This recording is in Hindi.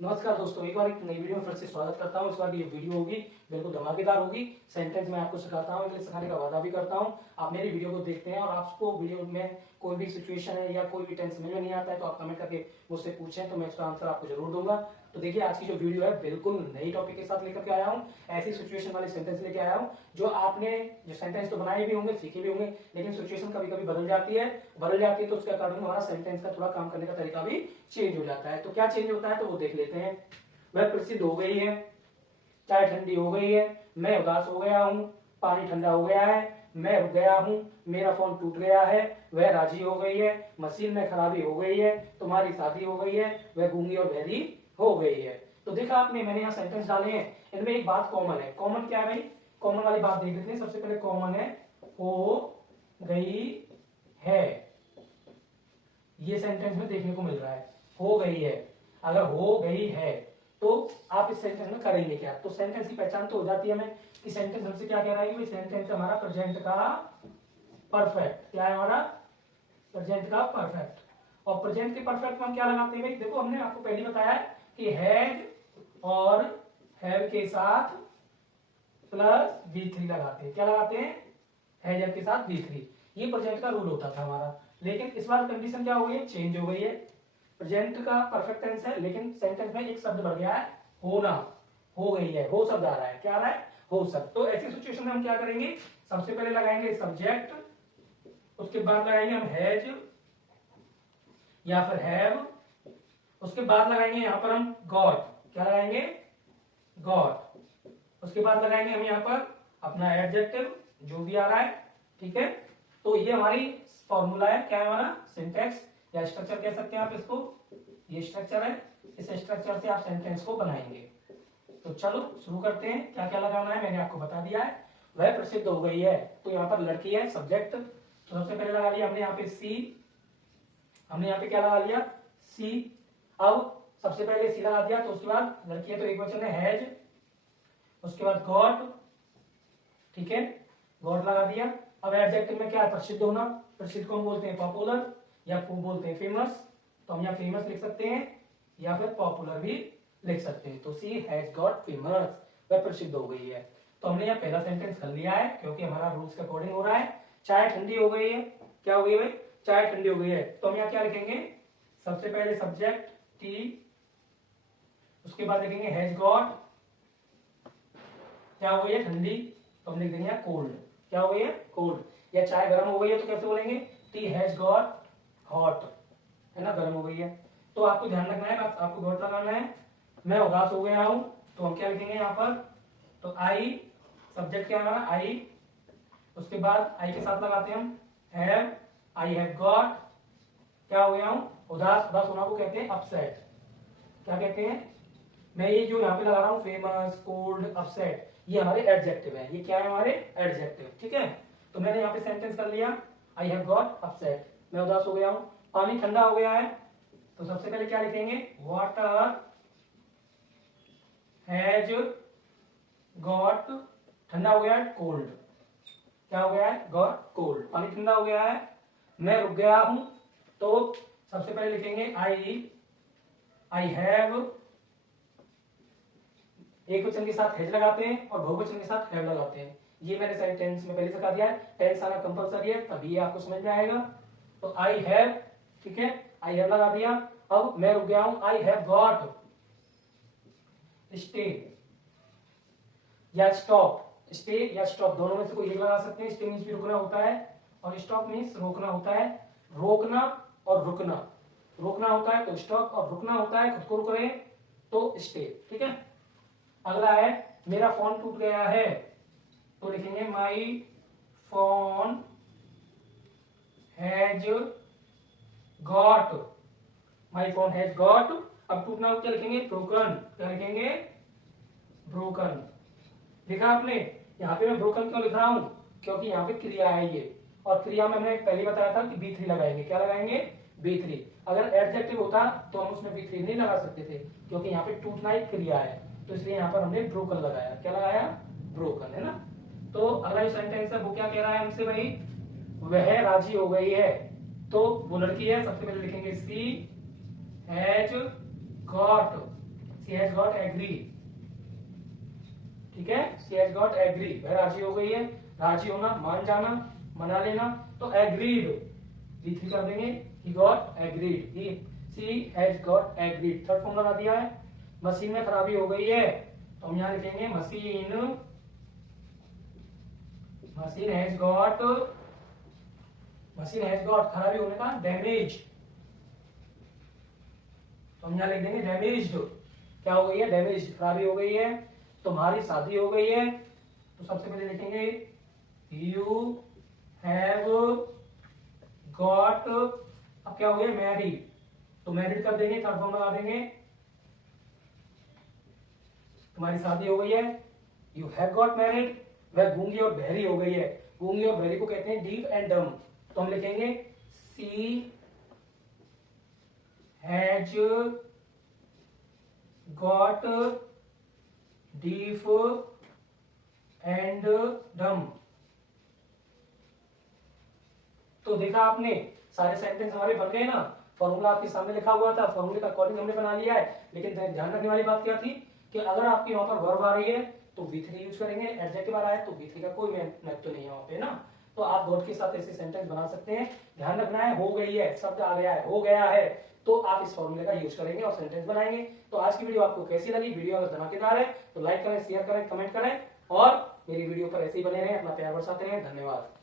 नमस्कार दोस्तों, एक बार एक नई वीडियो में फिर से स्वागत करता हूं। इस बार की ये वीडियो होगी बिल्कुल धमाकेदार होगी। सेंटेंस मैं आपको सिखाता हूं, इंग्लिश सिखाने का वादा भी करता हूं। आप मेरी वीडियो को देखते हैं और आपको वीडियो में कोई भी सिचुएशन है या कोई भी टेंस समझ में नहीं आता है तो आप कमेंट करके मुझसे पूछें तो मैं इसका आंसर आपको जरूर दूंगा। तो देखिए, आज की जो वीडियो है बिल्कुल नई टॉपिक के साथ लेकर के आया हूँ। ऐसी सिचुएशन वाले सेंटेंस लेके आया हूँ जो आपने जो सेंटेंस तो बनाए भी होंगे, सीखे भी होंगे, लेकिन सिचुएशन कभी कभी बदल जाती है तो उसके अकॉर्डिंग हमारा सेंटेंस का थोड़ा काम करने का तरीका भी चेंज हो जाता है। तो क्या चेंज होता है तो वो देख लेते हैं। वह प्रसिद्ध हो गई है, चाय ठंडी हो गई है, मैं उदास हो गया हूँ, पानी ठंडा हो गया है, मैं रुक गया हूँ, मेरा फोन टूट गया है, वह राजी हो गई है, मशीन में खराबी हो गई है, तुम्हारी शादी हो गई है, वह गूंगी और बहरी हो गई है। तो देखा आपने, मैंने यहाँ सेंटेंस डाले हैं, इनमें एक बात कॉमन है। कॉमन क्या है भाई? कॉमन वाली बात देख लेते हैं। सबसे पहले कॉमन है हो गई है। ये सेंटेंस में देखने को मिल रहा है, हो गई है। अगर हो गई है तो आप इस सेंटेंस में करेंगे क्या? तो सेंटेंस की पहचान तो हो जाती है हमें कि सेंटेंस हमसे क्या कह रहा है कि सेंटेंस हमारा प्रेजेंट का परफेक्ट। क्या है हमारा? प्रेजेंट का परफेक्ट। और प्रेजेंट के परफेक्ट में हम क्या लगाते हैं भाई? देखो, हमने आपको पहले बताया कि हैड और हैव के साथ प्लस V3 लगाते हैं। क्या लगाते हैं? हैज के साथ V3। ये प्रेजेंट का रूल होता था हमारा, लेकिन इस बार कंडीशन क्या हो गई है? चेंज हो गई है। प्रेजेंट का परफेक्ट टेंस है, लेकिन सेंटेंस में एक शब्द बढ़ गया है, होना। हो गई है, हो शब्द आ रहा है। क्या आ रहा है? हो शब्द। तो ऐसी सिचुएशन में हम क्या करेंगे? सबसे पहले लगाएंगे सब्जेक्ट, उसके बाद लगाएंगे हम हैज या फिर हैव, उसके बाद लगाएंगे यहां पर हम गॉट। क्या लगाएंगे? गॉट। उसके बाद लगाएंगे हम यहां पर अपना एडजेक्टिव जो भी आ रहा है। ठीक है, तो ये हमारी फॉर्मूला है। क्या है हमारा? सिंटैक्स या स्ट्रक्चर कह सकते हैं आप इसको। ये स्ट्रक्चर है, इस स्ट्रक्चर से आप सेंटेंस को बनाएंगे। तो चलो शुरू करते हैं। क्या क्या लगाना है मैंने आपको बता दिया है। वह प्रसिद्ध हो गई है, तो यहाँ पर लड़की है, सब्जेक्ट। तो सबसे पहले लगा लिया हमने यहाँ पे सी। हमने यहाँ पे क्या लगा लिया? सी। अब सबसे पहले सी लगा दिया, तो उसके बाद लड़की है तो एक वचन है हैज। उसके बाद गॉट। ठीक है, गॉट लगा दिया। अब एडजेक्टिव में क्या है? प्रसिद्ध होना। प्रसिद्ध को हम बोलते हैं पॉपुलर या बोलते हैं फेमस। तो हम यहाँ फेमस लिख सकते हैं या फिर पॉपुलर भी लिख सकते हैं। तो सी हैज गॉट फेमस, वह प्रसिद्ध हो गई है। तो हमने यहाँ पहला सेंटेंस कर लिया है, क्योंकि हमारा रूल्स के अकॉर्डिंग हो रहा है। चाय ठंडी हो गई है। क्या हो गई भाई? चाय ठंडी हो गई है। तो हम यहाँ क्या लिखेंगे? सबसे पहले सब्जेक्ट टी, उसके बाद लिखेंगे हैज गॉट। क्या हो गई है? ठंडी। तो हम लिख देंगे कोल्ड। क्या हो गई है? कोल्ड। या चाय गर्म हो गई है तो कैसे बोलेंगे? टी हैज गॉट हॉट, है ना, गर्म हो गई है। तो आपको ध्यान रखना है, बस आपको गॉट लगाना है। मैं उदास हो गया हूं, तो हम क्या लिखेंगे यहाँ पर? तो आई, सब्जेक्ट क्या है हमारा? आई। उसके बाद आई के साथ लगाते हैं हम हैव। I have got. क्या हो गया हूं? उदास। उदास होना को कहते हैं अपसेट। क्या कहते हैं? मैं ये जो यहाँ पे लगा रहा हूँ फेमस, कोल्ड, अपसेट, ये हमारे एडजेक्टिव है। ये क्या है? हमारे एडजेक्टिव। ठीक है, तो मैंने यहाँ पे सेंटेंस कर लिया, आई हैव गॉट अपसेट, मैं उदास हो गया हूँ। पानी ठंडा हो गया है, तो सबसे पहले क्या लिखेंगे? वाटर हैज गॉट, ठंडा हो गया है, कोल्ड। क्या हो गया है? गॉट कोल्ड, पानी ठंडा हो गया है। मैं रुक गया हूं, तो सबसे पहले लिखेंगे आई हैव, एक वचन के साथ हैज लगाते हैं और बहुवचन के साथ हैव लगाते हैं। ये मैंने सेंटेंस में पहले सिखा दिया है। टेंस आना कंपलसरी है, तभी ये आपको समझ में आएगा। तो आई हैव, ठीक है, आई हैव लगा दिया। अब मैं रुक गया हूं, आई हैव गॉट स्टे या स्टॉप। स्टे या स्टॉप दोनों में से कोई एक लगा सकते हैं। स्टे मीन्स भी रुकना होता है और स्टॉप मीन्स रोकना होता है। रोकना और रुकना, रोकना होता है तो स्टॉप और रुकना होता है खुद को रुक रहे हैं तो स्टे। ठीक है, अगला है मेरा फोन टूट गया है, तो लिखेंगे my phone has got. My phone has got. अब टूटना क्या लिखेंगे? ब्रोकन। क्या लिखेंगे? ब्रोकन। लिखा आपने? यहाँ पे मैं ब्रोकन क्यों लिख रहा हूं? क्योंकि यहाँ पे क्रिया है ये, और क्रिया में हमने पहले बताया था कि B3 लगाएंगे। क्या लगाएंगे? B3। अगर एडजेक्टिव होता तो हम उसमें B3 नहीं लगा सकते थे, क्योंकि यहाँ पे टूटना एक क्रिया है, तो इसलिए यहाँ पर हमने ब्रोकन लगाया। क्या लगाया? ब्रोकन, है ना। तो अगला जो सेंटेंस है वो क्या कह रहा है हमसे भाई? वह राजी हो गई है, तो वो लड़की है। सबसे पहले लिखेंगे she has got she has got agree, ठीक है, शी हैज गॉट एग्री, वह राजी हो गई है, राजी होना, मान जाना, मना लेना, तो एग्रीड V3 कर देंगे, he got agreed, she has got agreed। Third form लगा दिया है। मशीन में खराबी हो गई है तो हम यहाँ लिखेंगे मशीन हैज गॉट खराबी होने का डैमेज, तो हम यहाँ लिख देंगे डैमेज्ड, क्या हो गई है, डैमेज, खराबी हो गई है। तुम्हारी शादी हो गई है तो सबसे पहले लिखेंगे यू हैव गॉट, अब क्या हो गया, मैरिड, तो मैरिड कर देंगे, थर्ड फॉर्म लगा देंगे, तुम्हारी शादी हो गई है, यू हैव गॉट मैरिड, वह गूंगी और बहरी हो गई है, गूंगी और बहरी को कहते हैं डीफ एंड डम, तो हम लिखेंगे she has got deaf and डम। तो देखा आपने, सारे सेंटेंस हमारे बन गए ना, फॉर्मूला आपके सामने लिखा हुआ था, फॉर्मूले का अकॉर्डिंग हमने बना लिया है। लेकिन ध्यान रखने वाली बात क्या थी कि अगर आपकी वहां पर वर्ब आ रही है तो V3 यूज करेंगे, एडजेक्टिव आ रहा है तो V3 का कोई महत्व नहीं है वहां पे ना, तो आप गॉट के साथ ऐसे सेंटेंस बना सकते हैं। ध्यान रखना है, हो गई है, शब्द आ गया है, हो गया है, तो आप इस फॉर्मूले का यूज करेंगे और सेंटेंस बनाएंगे। तो आज की वीडियो आपको कैसी लगी? वीडियो अगर धमाकेदार है तो लाइक करें, शेयर करें, कमेंट करें और मेरी वीडियो पर ऐसे ही बने रहें, अपना प्यार बरसाते रहें। धन्यवाद।